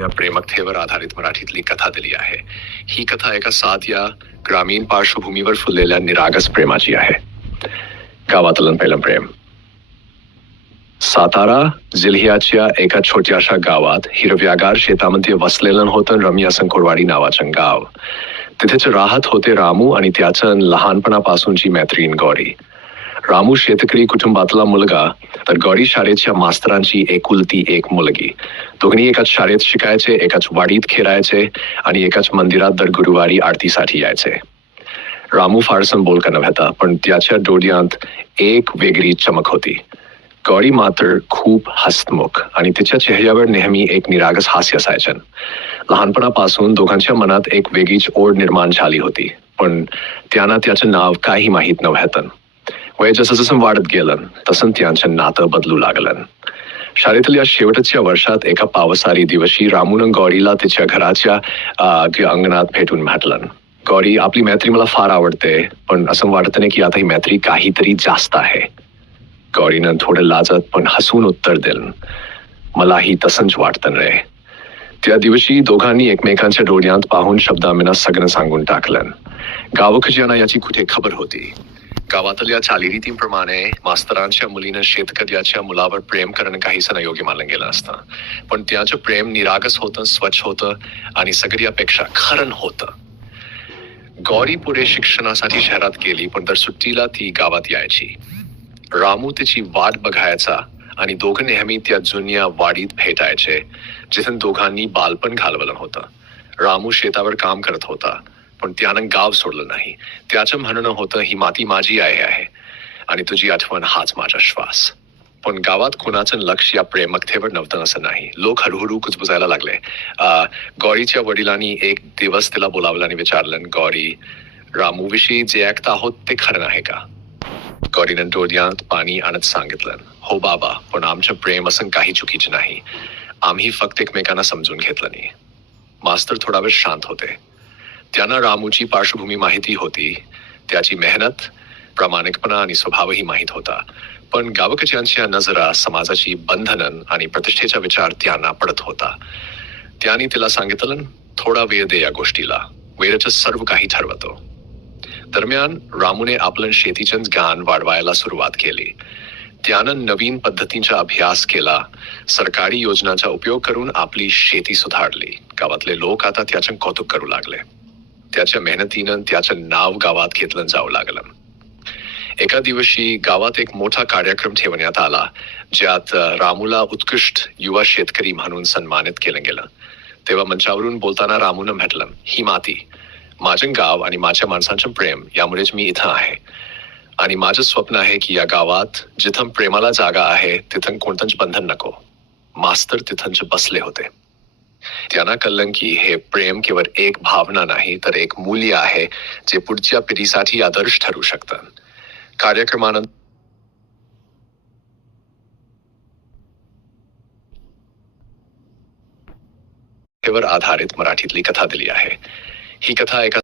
या प्रेमकथेवर आधारित मराठीतली कथा दिली आहे. ही कथा एका साध्या ग्रामीण पार्श्वभूमीवर फुललेल्या निरागस प्रेमाची आहे. गावातलं पहिलं प्रेम. सातारा जिल्ह्याच्या एका छोट्याशा गावात हिरव्यागार शेतामध्ये वसलेलं होतं रम्या संकुरवाडी नावाचं गाव. तिथेच राहत होते रामू आणि त्याचं लहानपणापासूनची मैत्रीण गौरी. रामू शेतकरी कुटुंबातला मुलगा तर गौरी शाळेच्या मास्तरांची एकुलती एक मुलगी. दोघी एकाच शाळेत शिकायचे, एकाच वाडीत खेळायचे आणि एकाच मंदिरात दर गुरुवारी आरतीसाठी यायचे. रामू फारसं बोलका नव्हता, पण त्याच्या डोळ्यात एक वेगळी चमक होती. गौरी मात्र खूप हसमुख आणि तिच्या चेहऱ्यावर नेहमी एक निरागस हास्य असायचं. लहानपणापासून दोघांच्या मनात एक वेगळीच ओढ निर्माण झाली होती, पण त्यांना त्याचं नाव काही माहीत नव्हतं. वय जसं जसं वाढत गेलं तसं त्यांचं नातं बदलू लागलं. शाळेतल्या शेवटच्या वर्षात एका पावसाळी दिवशी रामूनं गौरीला तिच्या घराच्या अंगणात भेटून म्हटलं, गौरी, आपली मैत्री मला फार आवडते, पण असं वाटत नाही की आता ही मैत्री काहीतरी जास्त आहे. गौरीनं थोडं लाजत पण हसून उत्तर दिलं, मलाही तसंच वाटतं रे. त्या दिवशी दोघांनी एकमेकांच्या डोळ्यात पाहून शब्दांना सगळं सांगून टाकलं. गावकऱ्यांना याची कुठे खबर होती. गावातल्या चालीरीतीप्रमाणे मास्तरांच्या मुलीनं शेतकऱ्याच्या मुलावर प्रेम करणं काहीसं अयोग्य मानलं गेलं असतं, पण त्याचं प्रेम निरागस होतं, स्वच्छ होतं आणि सगळ्यापेक्षा खरं होतं. गौरी पुढे शिक्षणासाठी शहरात गेली, पण दर सुट्टीला ती गावात यायची. रामू तिची वाट बघायचा आणि दोघं नेहमी त्या जुन्या वाडीत भेटायचे जिथे दोघांनी बालपण घालवलं होतं. रामू शेतावर काम करत होता, पण त्यानं गाव सोडलं नाही. त्याचं म्हणणं होतं, ही माती माझी आहे आणि तुझी आठवण हाच माझा श्वास. पण गावात कुणाचं लक्ष या प्रेमकथेवर नव्हतं असं नाही. लोक हळूहळू कुजबुजायला लागले. गौरीच्या वडिलांनी एक दिवस तिला बोलावलं आणि विचारलं, गौरी, रामूविषयी जे ऐकत आहोत ते खरं आहे का? गौरीनं डोळ्यात पाणी आणत सांगितलं, हो बाबा, पण आमचं प्रेम असं काही चुकीचं नाही. आम्ही फक्त एकमेकांना समजून घेतलं नाही. मास्तर थोडा वेळ शांत होते. त्यांना रामूची पार्श्वभूमी माहिती होती, त्याची मेहनत, प्रामाणिकपणा आणि स्वभावही माहीत होता. पण गावकऱ्यांच्या नजरा, समाजाची बंधनं आणि प्रतिष्ठेचा विचार त्यांना पडत होता. त्यांनी तिला सांगितलं, थोडा वेळ दे या गोष्टीला, वेळेचं सर्व काही ठरवतो. दरम्यान रामूने आपलं शेतीचं ज्ञान वाढवायला सुरुवात केली. त्यानं नवीन पद्धतींचा अभ्यास केला, सरकारी योजनांचा उपयोग करून आपली शेती सुधारली. गावातले लोक आता त्याचं कौतुक करू लागले. त्याच्या मेहनतीनं त्याचं नाव गावात घेतलं जाऊ लागलं. एका दिवशी गावात एक मोठा कार्यक्रम ठेवण्यात आला, ज्यात रामूला उत्कृष्ट युवा शेतकरी म्हणून सन्मानित केलं गेलं. तेव्हा मंचावरून बोलताना रामूनं म्हटलं, ही माती, माझं गाव आणि माझ्या माणसांचं प्रेम, यामुळेच मी इथं आहे. आणि माझं स्वप्न आहे की या गावात जिथं प्रेमाला जागा आहे तिथं कोणतंच बंधन नको. मास्तर तिथंच बसले होते. त्यांना कळलं की हे प्रेम केवळ एक भावना नाही, तर एक मूल्य आहे जे पुढच्या पिढीसाठी आदर्श ठरू शकतं. कार्यक्रमानंतर आधारित मराठीतली कथा दिली आहे. ही कथा एका